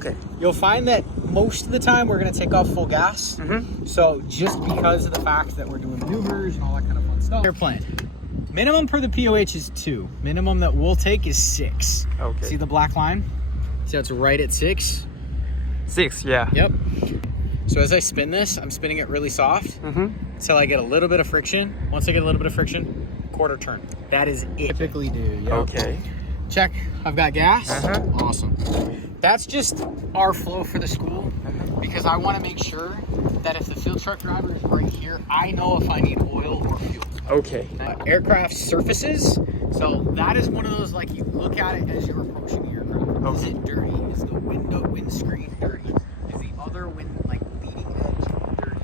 Okay. You'll find that most of the time we're going to take off full gas. So just because of the fact that we're doing maneuvers and all that kind of fun stuff. Airplane. Minimum per the POH is 2. Minimum that we'll take is 6. Okay. See the black line? See how it's right at 6? 6, yeah. Yep. So as I spin this, I'm spinning it really soft until I get a little bit of friction. Once I get a little bit of friction, quarter turn. That is it. Typically do. Yep. Okay. Check. I've got gas. Awesome. That's just our flow for the school because I want to make sure that if the field truck driver is right here, I know if I need oil or fuel. Okay. Aircraft surfaces. So that is one of those, like, you look at it as you're approaching the aircraft. Is it dirty? Is the windscreen dirty? Is the other leading edge dirty?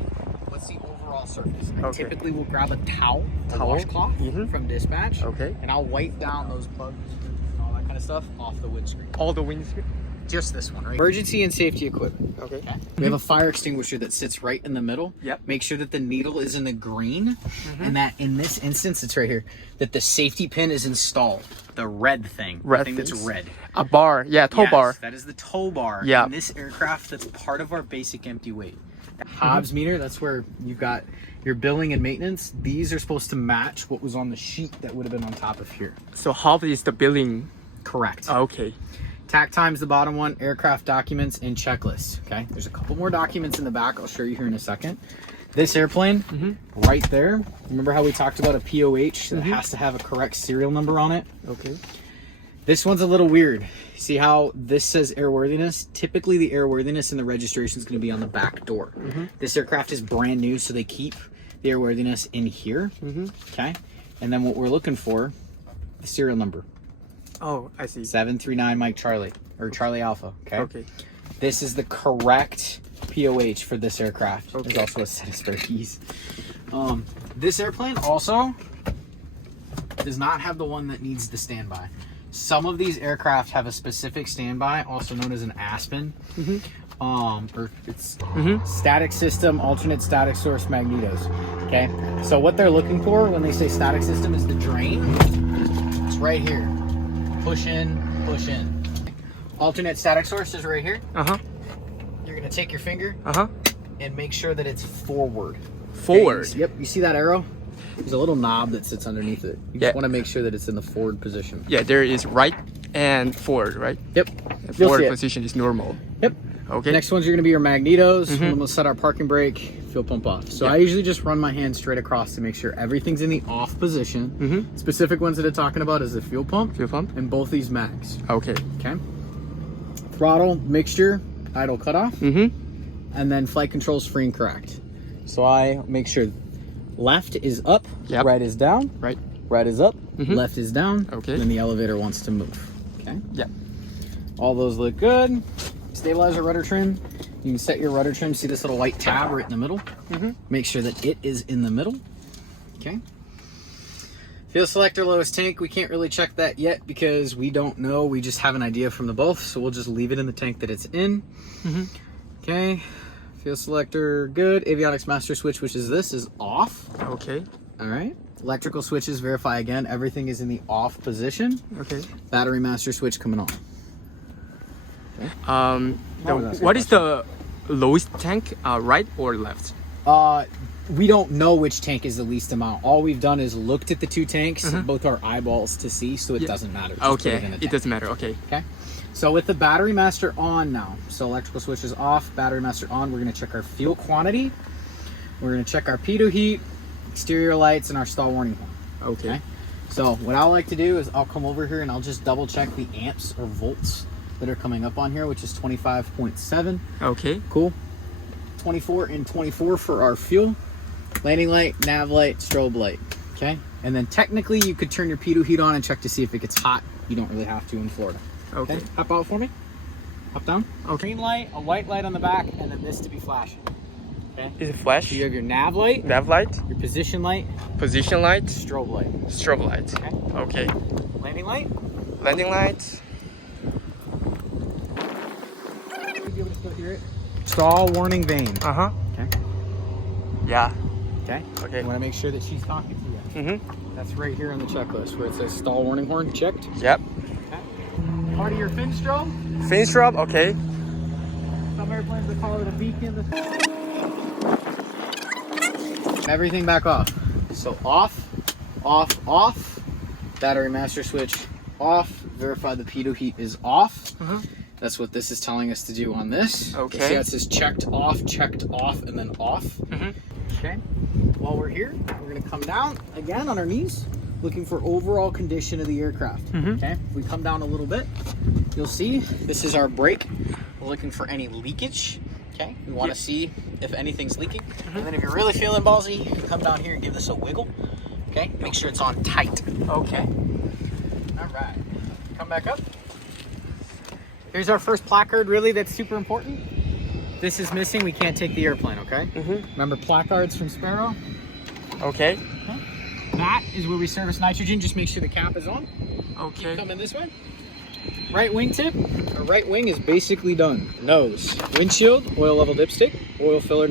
What's the overall surface? I typically will grab a towel, a washcloth from dispatch, and I'll wipe down those bugs and all that kind of stuff off the windscreen. All the windscreen? Just this one, right? Emergency and safety equipment. Okay. We have a fire extinguisher that sits right in the middle. Yep. Make sure that the needle is in the green, and that in this instance, it's right here, that the safety pin is installed. The red thing. The thing that's red. A bar, yeah, tow bar. That is the tow bar. Yeah. In this aircraft, that's part of our basic empty weight. The Hobbs meter, that's where you've got your billing and maintenance. These are supposed to match what was on the sheet that would have been on top of here. So Hobbs is the billing. Correct. Okay. TAC time's the bottom one, aircraft documents and checklists. Okay, there's a couple more documents in the back. I'll show you here in a second. This airplane right there, remember how we talked about a POH that has to have a correct serial number on it? Okay. This one's a little weird. See how this says airworthiness? Typically the airworthiness and the registration is going to be on the back door. This aircraft is brand new, so they keep the airworthiness in here. Okay, and then what we're looking for, the serial number. Oh, I see. 739 Mike Charlie, or Charlie Alpha, okay? Okay. This is the correct POH for this aircraft. Okay. There's also a set of spare keys. This airplane also does not have the one that needs the standby. Some of these aircraft have a specific standby, also known as an Aspen. Or it's static system, alternate static source magnetos. Okay, so what they're looking for when they say static system is the drain. It's right here. Push in, push in. Alternate static source is right here. You're gonna take your finger and make sure that it's forward. Forward? Okay, yep, you see that arrow? There's a little knob that sits underneath it. You just wanna make sure that it's in the forward position. Yeah, there is right and forward, right? Yep. The forward position is normal. Yep. Okay. Next one's are gonna be your magnetos. One will set our parking brake, fuel pump off. So I usually just run my hand straight across to make sure everything's in the off position. Specific ones that I'm talking about is the fuel pump. Fuel pump? And both these mags. Okay. Okay. Throttle, mixture, idle cutoff. And then flight controls free and correct. So I make sure left is up, right is down. Right is up, left is down. Okay. And then the elevator wants to move. Okay. Yeah. All those look good. Stabilizer rudder trim. You can set your rudder trim. See this little white tab right in the middle? Make sure that it is in the middle. Okay. Fuel selector, lowest tank. We can't really check that yet because we don't know. We just have an idea from the both. So we'll just leave it in the tank that it's in. Okay. Fuel selector, good. Avionics master switch, which is this, is off. Okay. All right. Electrical switches, verify again. Everything is in the off position. Okay. Battery master switch coming on. Okay. What is the lowest tank, right or left? We don't know which tank is the least amount. All we've done is looked at the two tanks, both our eyeballs to see, so it doesn't matter. Just put it in the tank. It doesn't matter. Okay. Okay. So with the battery master on now, so electrical switch is off, battery master on, we're going to check our fuel quantity. We're going to check our pitot heat, exterior lights, and our stall warning horn. Okay. So what I like to do is I'll come over here and I'll just double check the amps or volts that are coming up on here, which is 25.7. Okay. Cool. 24 and 24 for our fuel. Landing light, nav light, strobe light. Okay. And then technically you could turn your pitot heat on and check to see if it gets hot. You don't really have to in Florida. Okay. Hop out for me. Hop down. Okay. Green light, a white light on the back, and then this to be flashing. Okay. Is it flash? So you have your nav light. Nav light. Your position light. Position light. Strobe light. Strobe light. Okay. Landing light. Landing light. Stall warning vane. Okay. Yeah. Okay. Okay. You want to make sure that she's talking to you. That's right here on the checklist where it says stall warning horn checked. Yep. Okay. Part of your fin strobe. Fin strobe. Okay. Some airplanes would call it a beacon. Everything back off. So off, off, off. Battery master switch off. Verify the pitot heat is off. That's what this is telling us to do on this. Okay. See how it says checked off, and then off. Okay. While we're here, we're gonna come down again on our knees, looking for overall condition of the aircraft. Okay. If we come down a little bit, you'll see this is our brake. We're looking for any leakage. Okay. We want to see if anything's leaking. And then if you're really feeling ballsy, you can come down here and give this a wiggle. Okay. Make sure it's on tight. Okay. All right. Come back up. Here's our first placard, really, that's super important. This is missing, we can't take the airplane, okay? Remember placards from Sparrow? Okay. That is where we service nitrogen, just make sure the cap is on. Okay. Come in this way. Right wing tip, our right wing is basically done. Nose, windshield, oil level dipstick, oil filler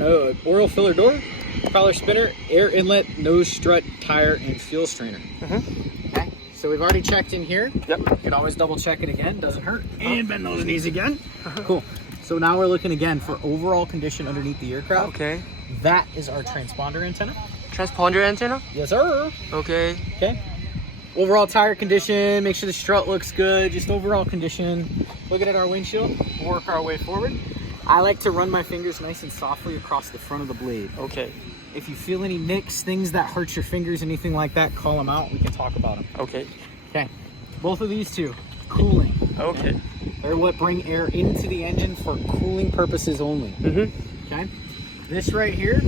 door, propeller spinner, air inlet, nose strut, tire, and fuel strainer. Okay. So we've already checked in here. Yep. You can always double check it again, doesn't hurt. And bend those knees again. Cool. So now we're looking again for overall condition underneath the aircraft. Okay. That is our transponder antenna. Transponder antenna? Yes, sir. Okay. Okay. Overall tire condition, make sure the strut looks good, just overall condition. Looking at our windshield, we'll work our way forward. I like to run my fingers nice and softly across the front of the blade. Okay. If you feel any nicks, things that hurt your fingers, anything like that, call them out. We can talk about them. Okay. Okay. Both of these two, cooling. Okay. They're what bring air into the engine for cooling purposes only. Okay. This right here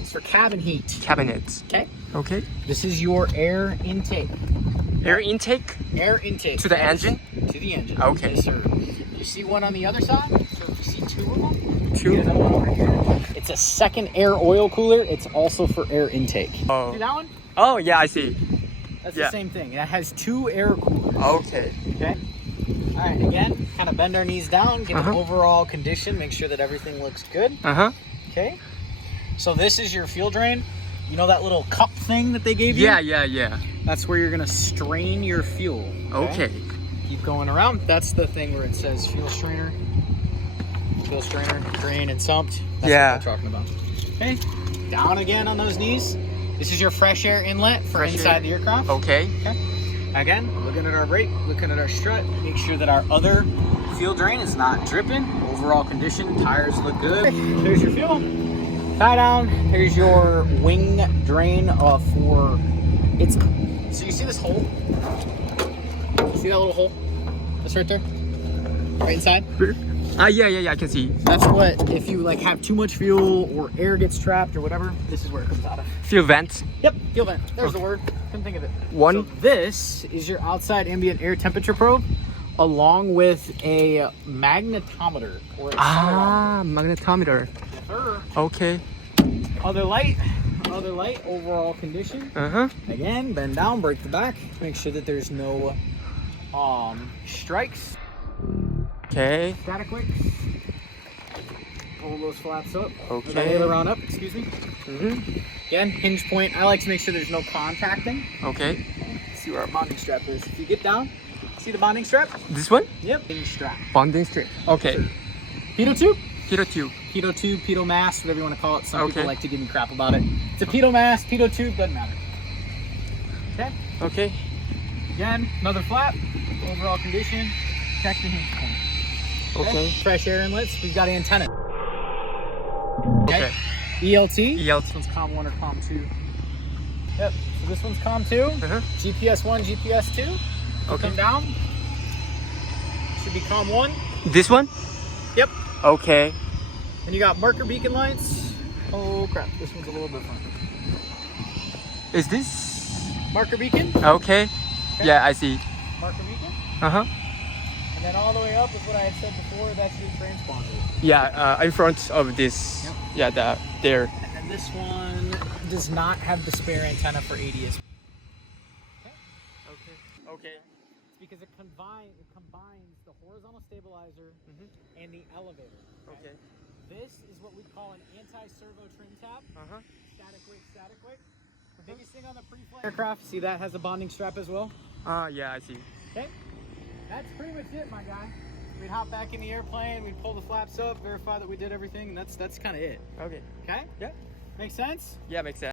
is for cabin heat. Cabinets. Okay. Okay. This is your air intake. Air intake? Air intake. To the engine? To the engine. Okay. Yes, sir. You see one on the other side? So if you see two of them, Two? get another one over here. It's a second air oil cooler. It's also for air intake. Oh. See that one? Oh, yeah, I see. That's Yeah. the same thing. It has two air coolers. Okay. Okay. All right. Again, kind of bend our knees down, get an overall condition, make sure that everything looks good. Okay. So this is your fuel drain. You know that little cup thing that they gave you? Yeah. That's where you're gonna strain your fuel. Okay. Keep going around. That's the thing where it says fuel strainer, drain and sumped. That's what we're talking about. Okay. Down again on those knees. This is your fresh air inlet for inside the aircraft. Okay. Okay. Again, looking at our brake, looking at our strut, make sure that our other fuel drain is not dripping. Overall condition, tires look good. There's your fuel. Tie down. There's your wing drain for it's. So you see this hole? See that little hole? That's right there. Right inside. Yeah, I can see. That's what if you like have too much fuel or air gets trapped or whatever. This is where it comes out of. Fuel vent. Yep, fuel vent. There's the word. Couldn't think of it. One. So this is your outside ambient air temperature probe, along with a magnetometer or a magnetometer. Yes, sir. Okay. Other light, overall condition. Again, bend down, break the back, make sure that there's no strikes. Okay. Static wicks. Pull those flaps up. Okay. The aileron up, excuse me. Again, hinge point. I like to make sure there's no contacting. Okay. Let's see where our bonding strap is. If you get down, see the bonding strap? This one? Yep. Hinge strap. Bonding strip. Okay. Pitot tube? Pitot tube. Pitot tube, pitot mast, whatever you want to call it. Some people Okay. like to give me crap about it. It's a pitot mast, pitot tube, doesn't matter. Okay. Okay. Again, another flap. Overall condition. Check the hinge point. Okay. Fresh air inlets. We've got antenna. Okay. ELT. ELT. This one's COM 1 or COM 2. Yep. So this one's COM 2. GPS 1, GPS 2. Okay. Come down. Should be COM 1. This one? Yep. Okay. And you got marker beacon lights. Oh crap, this one's a little different. Is this? Marker beacon. Okay. Yeah, I see. Marker beacon. And then all the way up is what I had said before, that's your transponder. Yeah, in front of this. Yep. Yeah, there. And then this one does not have the spare antenna for ADS. Okay. It's because it combines the horizontal stabilizer and the elevator. Okay. This is what we call an anti-servo trim tab. Static wick. The biggest thing on the pre-flight aircraft, see that has a bonding strap as well? Yeah, I see. Okay. That's pretty much it, my guy. We'd hop back in the airplane, we'd pull the flaps up, verify that we did everything, and that's kind of it. Okay. Okay? Yeah. Make sense? Yeah, makes sense.